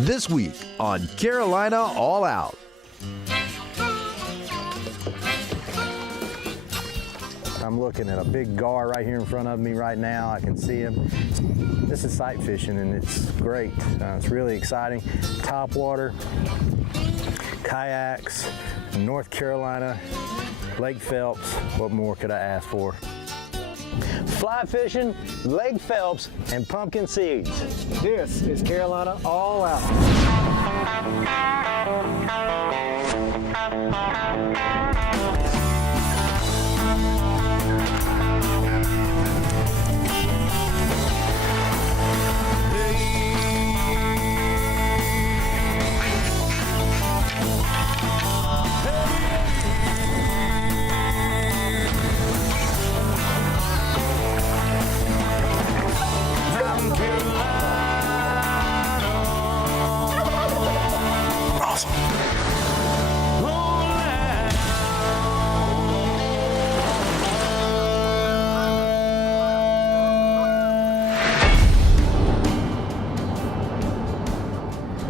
This week on Carolina All Out. I'm looking at a big gar right here in front of me right now. I can see him. This is sight fishing and it's great. It's really exciting. Top water, kayaks, North Carolina, Lake Phelps. What more could I ask for? Fly fishing, Lake Phelps, and pumpkin seeds. This is Carolina All Out.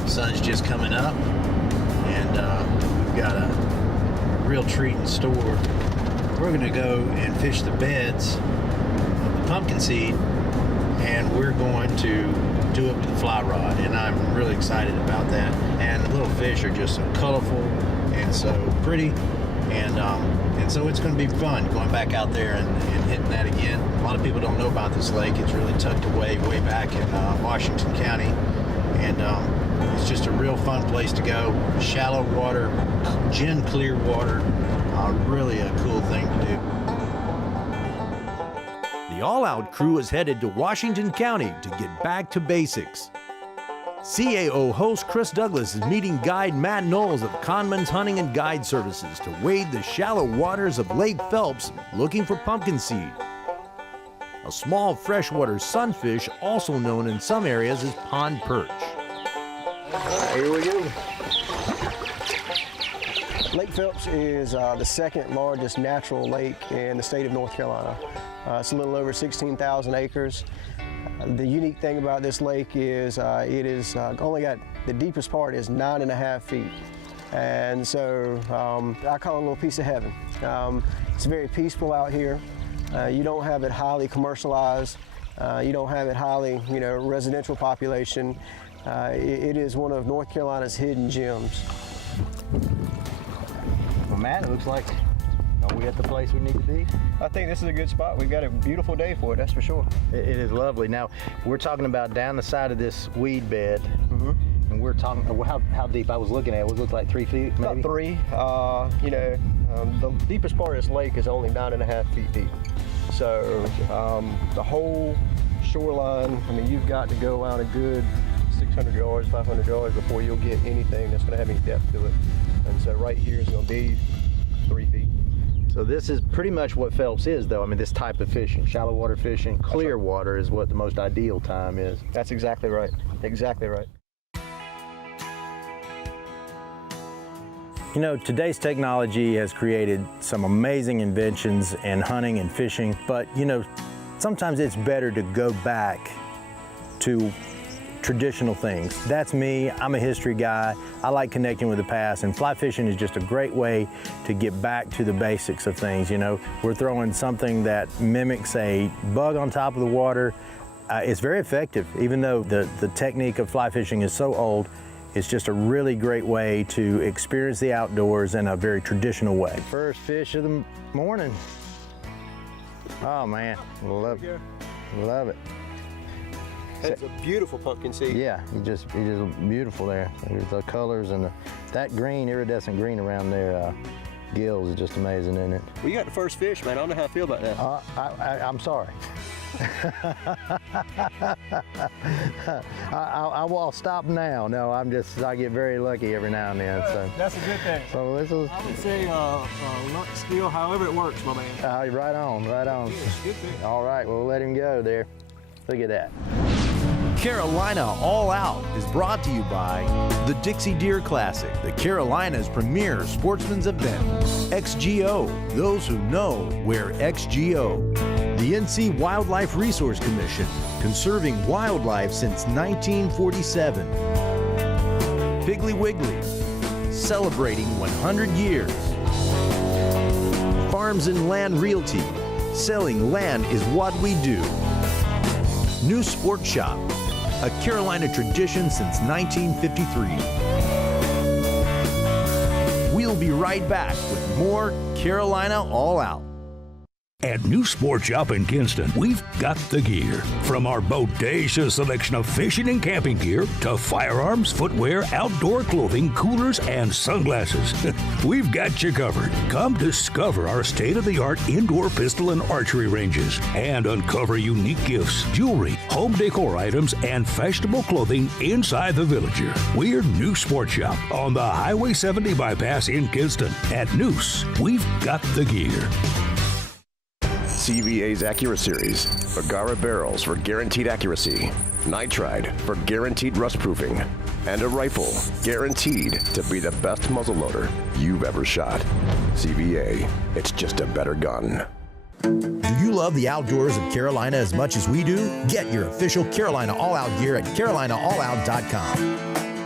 Sun's just coming up, and we've got a real treat in store. We're going to go and fish the beds of the Pumkinseed, and we're going to do up to the fly rod, and I'm really excited about that. And the little fish are just so colorful and so pretty, and so it's going to be fun going back out there and hitting that again. A lot of people don't know about this lake. It's really tucked away way back in Washington County, and it's just a real fun place to go. Shallow water, gin clear water, really a cool thing to do. The All Out crew is headed to Washington County to get back to basics. CAO host Chris Douglas is meeting guide Matt Noles of Conman's Hunting and Guide Services to wade the shallow waters of Lake Phelps looking for pumpkinseed, a small freshwater sunfish also known in some areas as pond perch. Here we go. Lake Phelps is the second largest natural lake in the state of North Carolina. It's a little over 16,000 acres. The unique thing about this lake is it is only got, the deepest part is 9.5 feet. And so I call it a little piece of heaven. It's very peaceful out here. You don't have it highly commercialized. You don't have it highly, residential population. It is one of North Carolina's hidden gems. Well, Matt, it looks like are we at the place we need to be? I think this is a good spot. We've got a beautiful day for it, that's for sure. It is lovely. Now, we're talking about down the side of this weed bed, and we're talking, how deep? I was looking at it, it looked like 3 feet, maybe? About 3. The deepest part of this lake is only 9.5 feet deep. So the whole shoreline, you've got to go out a good 600 yards, 500 yards before you'll get anything that's going to have any depth to it. And so right here is going to be 3 feet. So this is pretty much what Phelps is, though. This type of fishing, shallow water fishing, clear water is what the most ideal time is. That's exactly right. Exactly right. Today's technology has created some amazing inventions in hunting and fishing, but sometimes it's better to go back to traditional things. That's me. I'm a history guy. I like connecting with the past, and fly fishing is just a great way to get back to the basics of things. We're throwing something that mimics a bug on top of the water. It's very effective, even though the technique of fly fishing is so old. It's just a really great way to experience the outdoors in a very traditional way. First fish of the morning. Oh man, love it. Love it. It's a beautiful pumpkinseed. Yeah, it's just beautiful there. There's the colors and that green, iridescent green around their gills is just amazing, isn't it? Well, you got the first fish, man. I don't know how I feel about that. I'm sorry. I'll stop now. No, I get very lucky every now and then. So that's a good thing. So this is. I would say luck steal, however it works, my man. Right on. Good thing. All right, we'll let him go there. Look at that. Carolina All Out is brought to you by the Dixie Deer Classic, the Carolina's premier sportsman's event. XGO, those who know wear XGO. The NC Wildlife Resource Commission, conserving wildlife since 1947. Piggly Wiggly, celebrating 100 years. Farms and Land Realty, selling land is what we do. Noose Sport Shop, a Carolina tradition since 1953. We'll be right back with more Carolina All Out. At Noose Sport Shop in Kinston, we've got the gear. From our bodacious selection of fishing and camping gear to firearms, footwear, outdoor clothing, coolers, and sunglasses. We've got you covered. Come discover our state-of-the-art indoor pistol and archery ranges and uncover unique gifts, jewelry, home decor items, and fashionable clothing inside the Villager. We're Noose Sport Shop on the Highway 70 bypass in Kinston. At Noose, we've got the gear. CVA's Accura Series, Bergara barrels for guaranteed accuracy, nitride for guaranteed rust proofing, and a rifle guaranteed to be the best muzzleloader you've ever shot. CVA, it's just a better gun. Do you love the outdoors of Carolina as much as we do? Get your official Carolina All Out gear at CarolinaAllOut.com.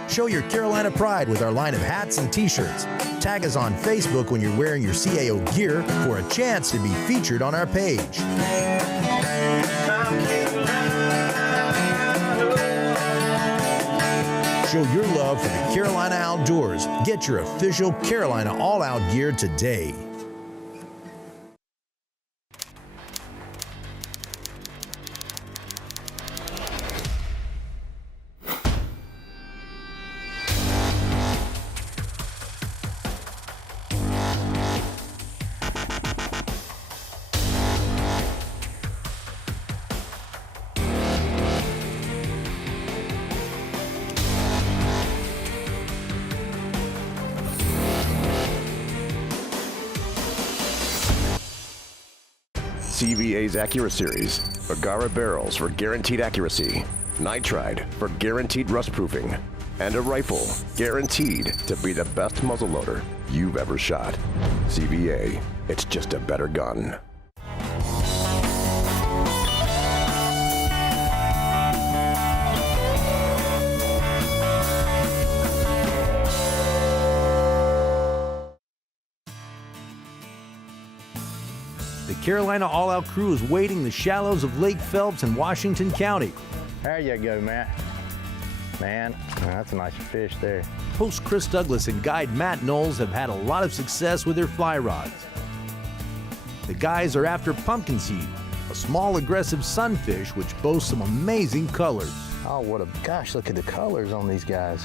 Show your Carolina pride with our line of hats and t-shirts. Tag us on Facebook when you're wearing your CAO gear for a chance to be featured on our page. Show your love for the Carolina outdoors. Get your official Carolina All Out gear today. CVA's Accura Series, Bergara barrels for guaranteed accuracy, nitride for guaranteed rust proofing, and a rifle guaranteed to be the best muzzleloader you've ever shot. CVA, it's just a better gun. The Carolina All Out crew is wading the shallows of Lake Phelps in Washington County. There you go, Matt. Man, that's a nice fish there. Host Chris Douglas and guide Matt Noles have had a lot of success with their fly rods. The guys are after Pumkinseed, a small aggressive sunfish which boasts some amazing colors. Oh, gosh, look at the colors on these guys.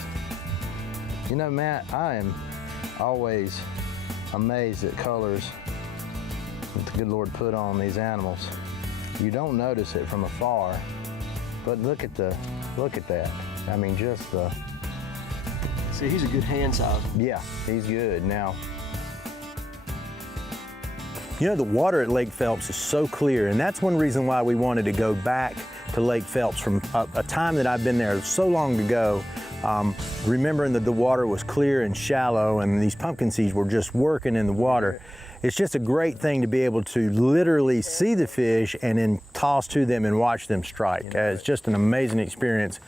You know, Matt, I am always amazed at colors that the good Lord put on these animals. You don't notice it from afar, but look at that. I mean, just the... See, he's a good hand size. Yeah, he's good. Now, You know, the water at Lake Phelps is so clear, and that's one reason why we wanted to go back to Lake Phelps from a time that I've been there so long ago, remembering that the water was clear and shallow and these pumpkinseeds were just working in the water. It's just a great thing to be able to literally see the fish and then toss to them and watch them strike. It's just an amazing experience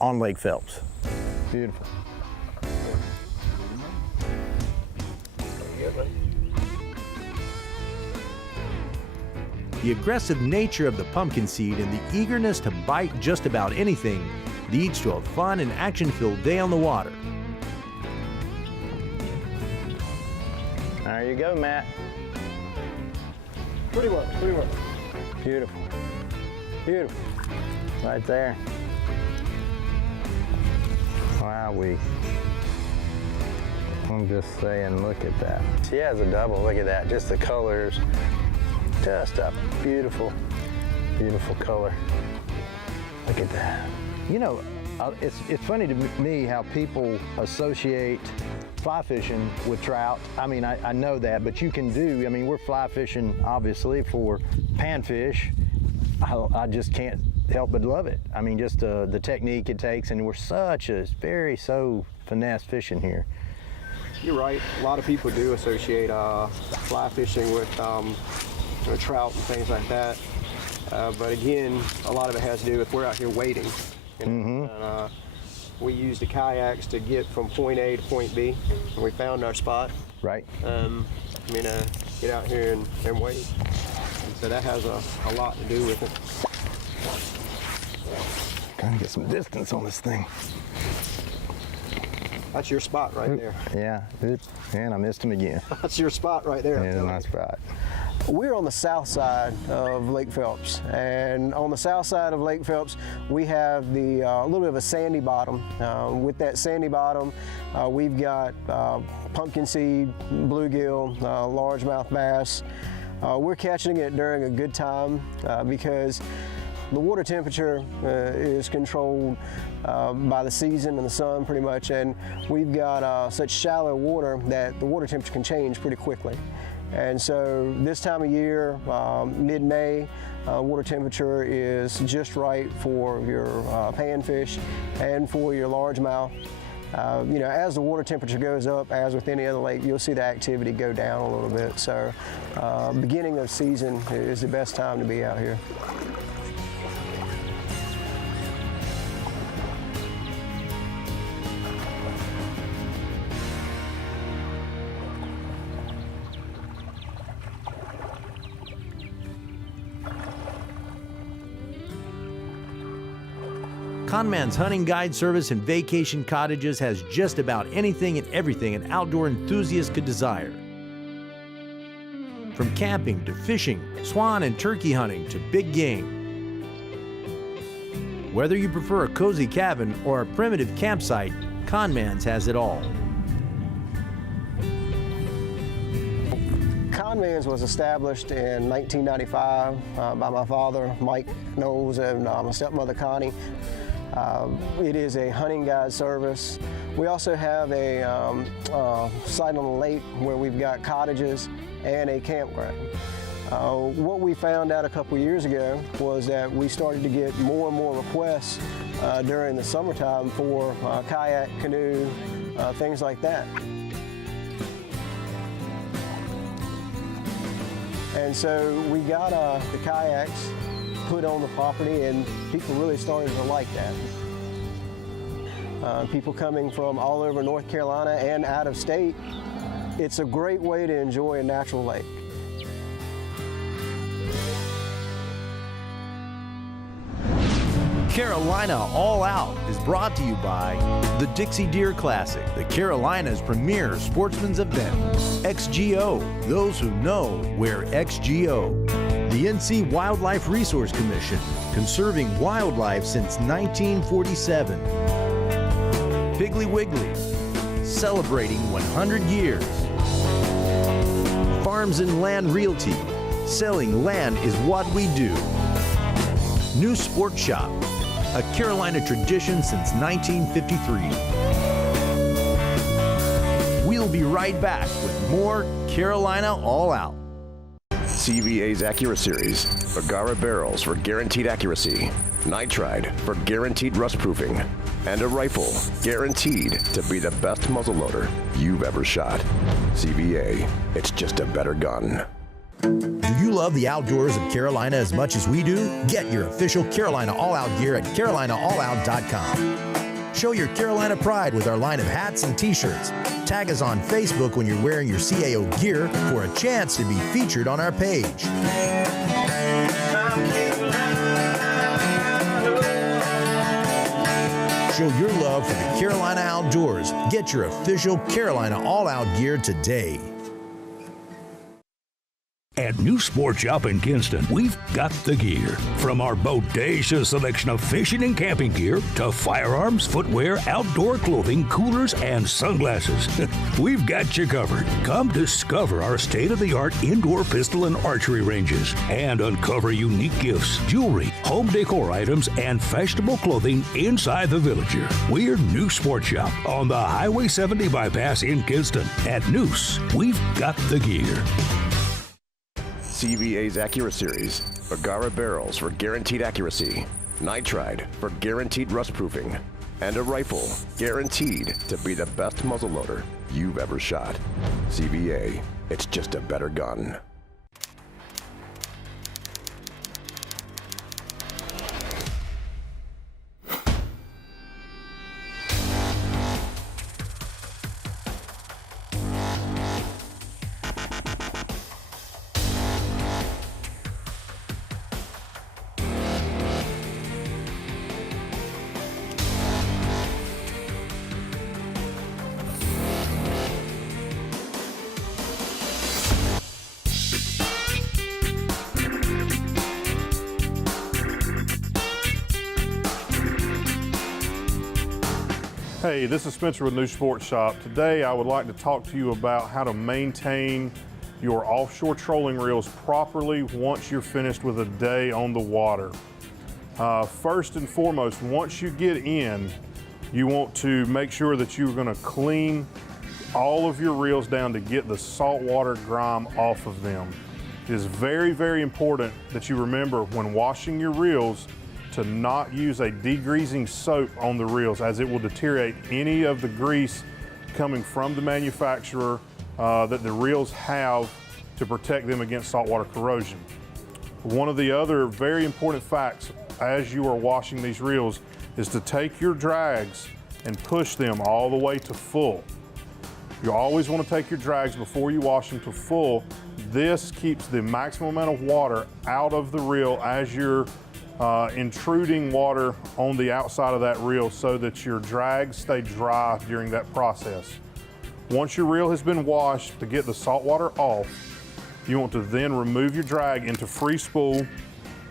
on Lake Phelps. beautiful. The aggressive nature of the pumpkinseed and the eagerness to bite just about anything leads to a fun and action-filled day on the water. There you go, Matt. Pretty well, pretty well. Beautiful. Beautiful. Right there. Wowee. I'm just saying, look at that. She has a double, look at that. Just the colors. Just a beautiful, beautiful color. Look at that. You know, it's funny to me how people associate fly fishing with trout. I mean, I know that, but you can do, I mean, we're fly fishing, obviously, for panfish. I just can't help but love it. I mean, just the technique it takes, and we're so finesse fishing here. You're right. A lot of people do associate fly fishing with trout and things like that. But again, a lot of it has to do with we're out here wading. And we used the kayaks to get from point A to point B, and we found our spot. Right. Get out here and wait. And so that has a lot to do with it. Trying to get some distance on this thing. That's your spot right there. Yeah, and I missed him again. That's your spot right there. Yeah, my spot. We're on the south side of Lake Phelps, and on the south side of Lake Phelps, we have the little bit of a sandy bottom. With that sandy bottom, we've got Pumkinseed, bluegill, largemouth bass. We're catching it during a good time because the water temperature is controlled by the season and the sun pretty much, and we've got such shallow water that the water temperature can change pretty quickly. And so this time of year, mid-May, water temperature is just right for your panfish and for your largemouth. As the water temperature goes up, as with any other lake, you'll see the activity go down a little bit. So beginning of season is the best time to be out here. Conman's hunting guide service and vacation cottages has just about anything and everything an outdoor enthusiast could desire. From camping to fishing, swan and turkey hunting to big game. Whether you prefer a cozy cabin or a primitive campsite, Conman's has it all. Conman's was established in 1995 by my father, Mike Noles, and my stepmother, Connie. It is a hunting guide service. We also have a site on the lake where we've got cottages and a campground. What we found out a couple years ago was that we started to get more and more requests during the summertime for kayak, canoe, things like that. And so we got the kayaks put on the property, and people really started to like that. People coming from all over North Carolina and out of state, it's a great way to enjoy a natural lake. Carolina All Out is brought to you by the Dixie Deer Classic, the Carolina's premier sportsman's event. XGO, those who know wear XGO. The NC Wildlife Resource Commission, conserving wildlife since 1947. Piggly Wiggly, celebrating 100 years. Farms and Land Realty, selling land is what we do. Noose Sport Shop, a Carolina tradition since 1953. We'll be right back with more Carolina All Out. CVA's Accura Series, Agara barrels for guaranteed accuracy, nitride for guaranteed rust proofing, and a rifle guaranteed to be the best muzzleloader you've ever shot. CVA, it's just a better gun. Do you love the outdoors of Carolina as much as we do? Get your official Carolina All Out gear at CarolinaAllOut.com. Show your Carolina pride with our line of hats and t-shirts. Tag us on Facebook when you're wearing your CAO gear for a chance to be featured on our page. Show your love for the Carolina outdoors. Get your official Carolina All Out gear today. At Noose Sport Shop in Kinston, we've got the gear. From our bodacious selection of fishing and camping gear to firearms, footwear, outdoor clothing, coolers, and sunglasses. We've got you covered. Come discover our state-of-the-art indoor pistol and archery ranges and uncover unique gifts, jewelry, home decor items, and fashionable clothing inside the Villager. We're Noose Sport Shop on the Highway 70 bypass in Kinston. At Noose, we've got the gear. CVA's Accura Series, Agara barrels for guaranteed accuracy, nitride for guaranteed rust proofing, and a rifle guaranteed to be the best muzzleloader you've ever shot. CVA, it's just a better gun. Hey, this is Spencer with Noose Sport Shop. Today I would like to talk to you about how to maintain your offshore trolling reels properly once you're finished with a day on the water. First and foremost, once you get in, you want to make sure that you're going to clean all of your reels down to get the saltwater grime off of them. It is very, very important that you remember when washing your reels to not use a degreasing soap on the reels, as it will deteriorate any of the grease coming from the manufacturer that the reels have to protect them against saltwater corrosion. One of the other very important facts as you are washing these reels is to take your drags and push them all the way to full. You always want to take your drags before you wash them to full. This keeps the maximum amount of water out of the reel as you're intruding water on the outside of that reel, so that your drags stay dry during that process. Once your reel has been washed to get the salt water off, you want to then remove your drag into free spool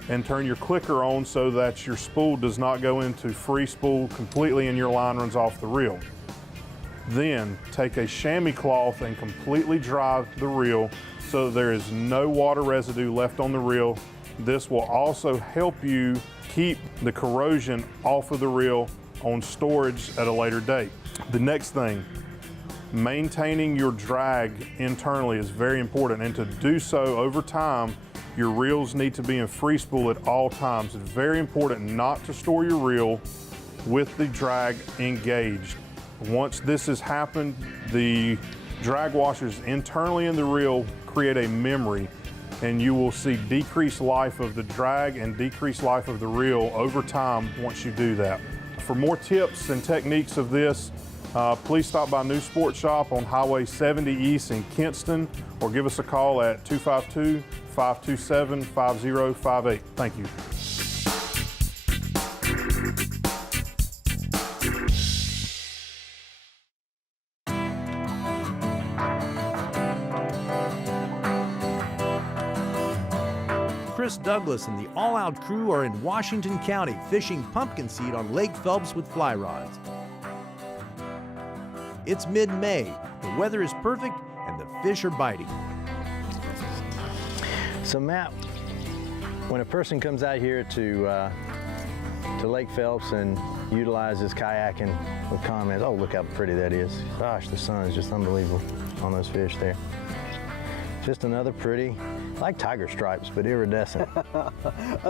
and turn your clicker on so that your spool does not go into free spool completely and your line runs off the reel. Then take a chamois cloth and completely dry the reel so that there is no water residue left on the reel. This will also help you keep the corrosion off of the reel on storage at a later date. The next thing, maintaining your drag internally is very important, and to do so over time, your reels need to be in free spool at all times. It's very important not to store your reel with the drag engaged. Once this has happened, the drag washers internally in the reel create a memory, and you will see decreased life of the drag and decreased life of the reel over time once you do that. For more tips and techniques of this, please stop by Noose Sport Shop on Highway 70 East in Kinston, or give us a call at 252-527-5058. Thank you. Chris Douglas and the all-out crew are in Washington County fishing Pumkinseed on Lake Phelps with fly rods. It's mid-May, the weather is perfect, and the fish are biting. So Matt, when a person comes out here to Lake Phelps and utilizes kayaking with Conman, oh, look how pretty that is. Gosh, the sun is just unbelievable on those fish there. Just another pretty, like tiger stripes, but iridescent. I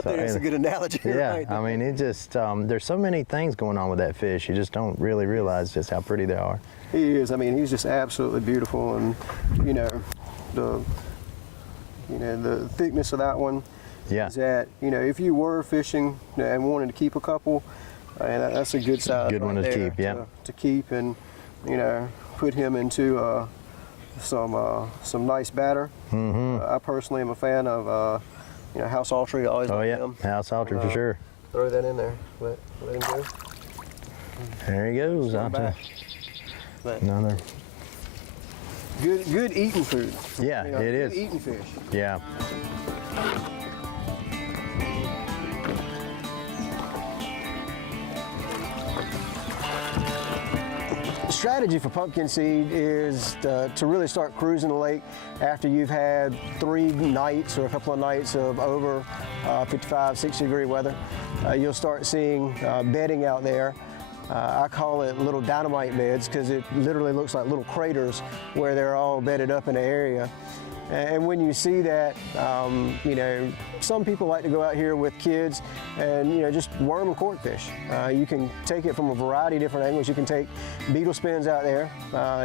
think that's a good analogy. Yeah, right? I mean, it just, there's so many things going on with that fish. You just don't really realize just how pretty they are. He is. I mean, he's just absolutely beautiful, and the thickness of that one. Yeah. Is that, if you were fishing and wanted to keep a couple, that's a good size. Good one to keep, yeah. To keep and put him into some nice batter. Mm-hmm. I personally am a fan of house archery. Always. Oh yeah, him. house archery for sure. Throw that in there. Let him go. There he goes. Another. Good eating food. Yeah, it is. Good eating fish. Yeah. The strategy for Pumkinseed is to really start cruising the lake after you've had 3 nights or a couple of nights of over 55, 60 degree weather. You'll start seeing bedding out there. I call it little dynamite beds because it literally looks like little craters where they're all bedded up in an area. And when you see that, some people like to go out here with kids and, just worm and cork fish. You can take it from a variety of different angles. You can take beetle spins out there.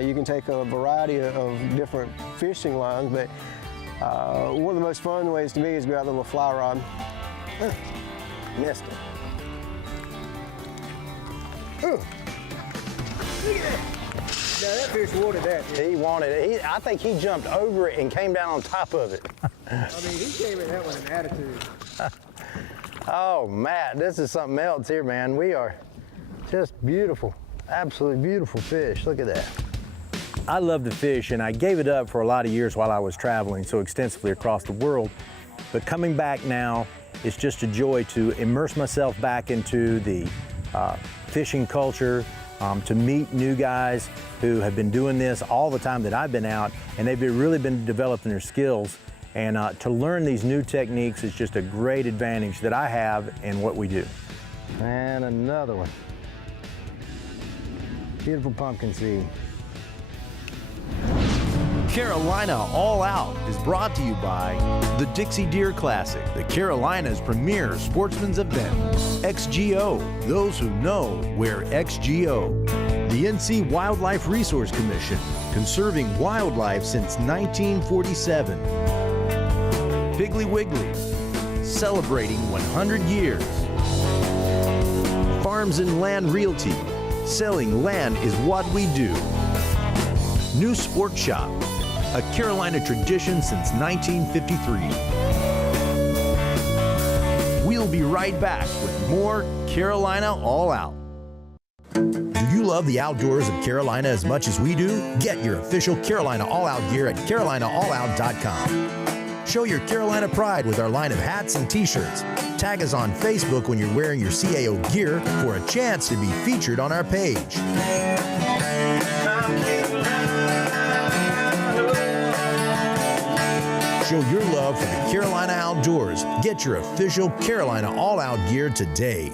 You can take a variety of different fishing lines, but one of the most fun ways to me is go out there with a fly rod. Missed it. Ooh. Look at that. Now that fish wanted that. He wanted it. I think he jumped over it and came down on top of it. I mean, he came in that with an attitude. Oh, Matt, this is something else here, man. We are just beautiful, absolutely beautiful fish. Look at that. I love to fish, and I gave it up for a lot of years while I was traveling so extensively across the world. But coming back now, it's just a joy to immerse myself back into the fishing culture, to meet new guys who have been doing this all the time that I've been out, and they've really been developing their skills. And to learn these new techniques is just a great advantage that I have in what we do. And another one. Beautiful pumpkin seed. Carolina All Out is brought to you by the Dixie Deer Classic, the Carolina's premier sportsman's event. XGO, those who know wear XGO. The NC Wildlife Resource Commission, conserving wildlife since 1947. Piggly Wiggly, celebrating 100 years. Farms and Land Realty, selling land is what we do. Noose Sport Shop, a Carolina tradition since 1953. We'll be right back with more Carolina All Out. Do you love the outdoors of Carolina as much as we do? Get your official Carolina All Out gear at CarolinaAllOut.com. Show your Carolina pride with our line of hats and t-shirts. Tag us on Facebook when you're wearing your CAO gear for a chance to be featured on our page. Show your love for the Carolina outdoors. Get your official Carolina All Out gear today.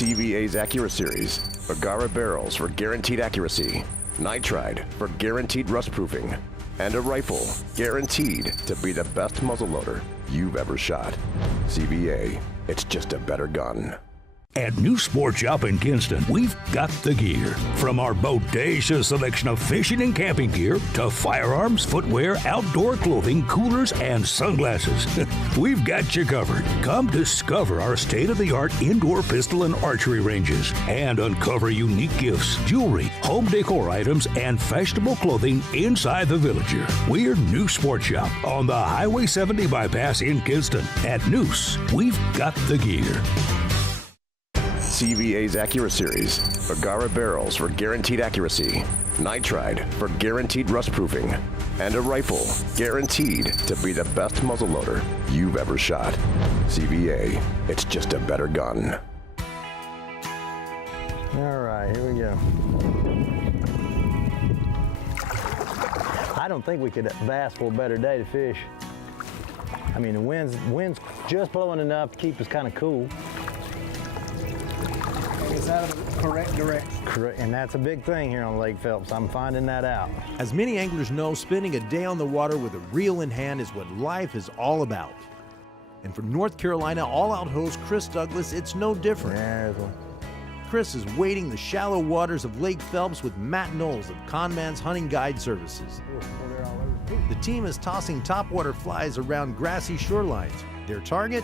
CVA's Accura Series, Agara barrels for guaranteed accuracy, nitride for guaranteed rust proofing, and a rifle guaranteed to be the best muzzleloader you've ever shot. CVA, it's just a better gun. At Noose Sport Shop in Kinston, we've got the gear. From our bodacious selection of fishing and camping gear to firearms, footwear, outdoor clothing, coolers, and sunglasses. We've got you covered. Come discover our state-of-the-art indoor pistol and archery ranges and uncover unique gifts, jewelry, home decor items, and fashionable clothing inside the Villager. We're Noose Sport Shop on the Highway 70 bypass in Kinston. At Noose, we've got the gear. CVA's Accura Series, Agara barrels for guaranteed accuracy, nitride for guaranteed rust proofing, and a rifle guaranteed to be the best muzzleloader you've ever shot. CVA, it's just a better gun. All right, here we go. I don't think we could have asked for a better day to fish. I mean, the wind's just blowing enough to keep us kind of cool. Is that the correct direction? Correct, and that's a big thing here on Lake Phelps. I'm finding that out. As many anglers know, spending a day on the water with a reel in hand is what life is all about. And for North Carolina All Out host Chris Douglas, it's no different. There's one. Chris is wading the shallow waters of Lake Phelps with Matt Noles of Conman's Hunting Guide Services. The team is tossing topwater flies around grassy shorelines. Their target?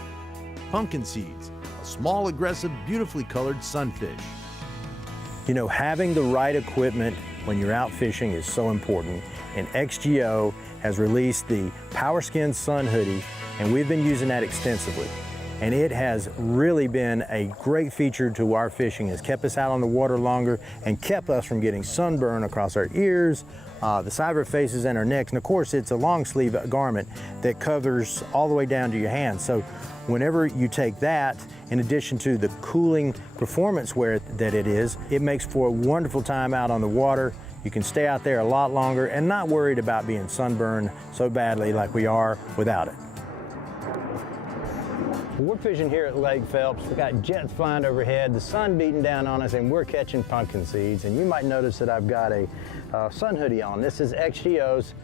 Pumkinseeds, a small, aggressive, beautifully colored sunfish. You know, having the right equipment when you're out fishing is so important. And XGO has released the Power Skin Sun Hoodie, and we've been using that extensively. And it has really been a great feature to our fishing. It's kept us out on the water longer and kept us from getting sunburn across our ears, the side of our faces, and our necks. And of course, it's a long sleeve garment that covers all the way down to your hands. So whenever you take that, in addition to the cooling performance wear that it is, it makes for a wonderful time out on the water. You can stay out there a lot longer and not worried about being sunburned so badly like we are without it. We're fishing here at Lake Phelps. We got jets flying overhead, the sun beating down on us, and we're catching pumpkin seeds. And you might notice that I've got a sun hoodie on. This is XGO's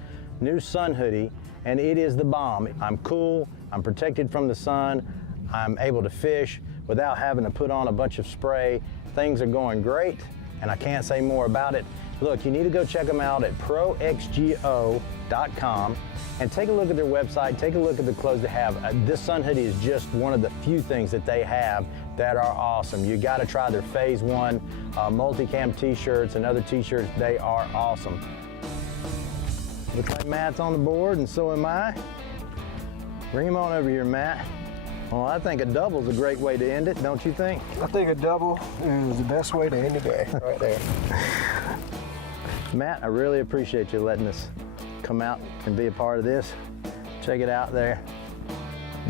new sun hoodie, and it is the bomb. I'm cool, I'm protected from the sun, I'm able to fish without having to put on a bunch of spray. Things are going great, and I can't say more about it. Look, you need to go check them out at proxgo.com and take a look at their website, take a look at the clothes they have. This sun hoodie is just one of the few things that they have that are awesome. You got to try their Phase 1 multicam t-shirts and other t-shirts. They are awesome. Looks like Matt's on the board, and so am I. Bring him on over here, Matt. Well, I think a double's a great way to end it, don't you think? I think a double is the best way to end the day, right there. Matt, I really appreciate you letting us come out and be a part of this. Check it out there.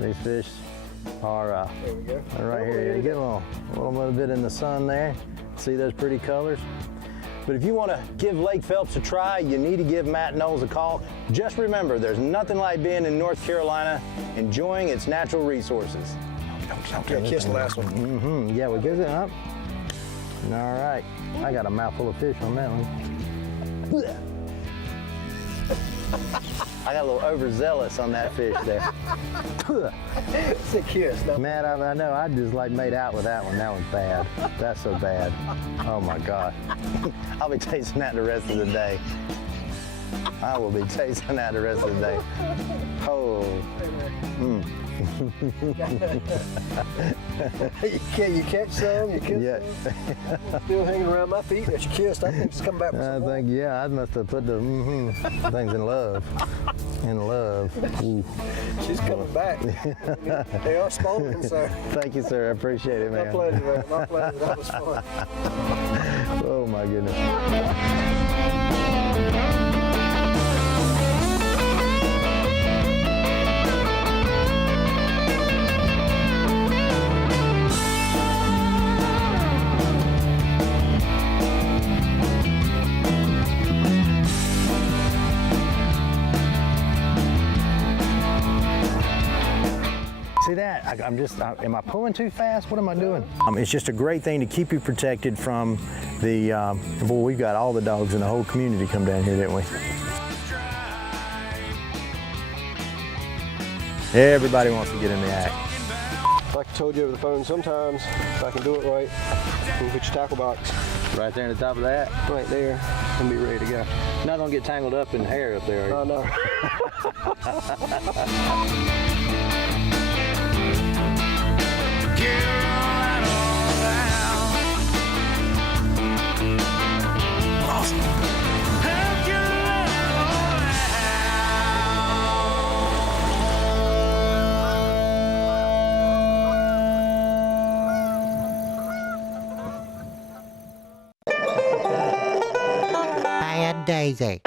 These fish are There we go. right here. You get a little bit in the sun there. See those pretty colors? But if you want to give Lake Phelps a try, you need to give Matt Noles a call. Just remember, there's nothing like being in North Carolina, enjoying its natural resources. Yeah, kiss the last one. Mm-hmm. Yeah, we get it up. All right. I got a mouthful of fish on that one. I got a little overzealous on that fish there. It's a kiss. No. Man, I know, I just like made out with that one. That one's bad. That's so bad. Oh my God. I'll be tasting that the rest of the day. I will be tasting that the rest of the day. Oh. Mm. You catch some, you kiss Yeah. some. Still hanging around my feet that you kissed. I think it's coming back for some more. Yeah, I must have put the things in love. In love. Ooh. She's coming back. They are spawning, so. Thank you, sir. I appreciate it, man. My pleasure, man. My pleasure. That was fun. Oh my goodness. See that? Am I pulling too fast? What am I doing? It's just a great thing to keep you protected from the, boy, we've got all the dogs in the whole community come down here, didn't we? Everybody wants to get in the act. Like I told you over the phone, sometimes if I can do it right, you can put your tackle box Right there at the top of that? right there and be ready to go. Not gonna get tangled up in hair up there, are you? Oh, no. Daisy.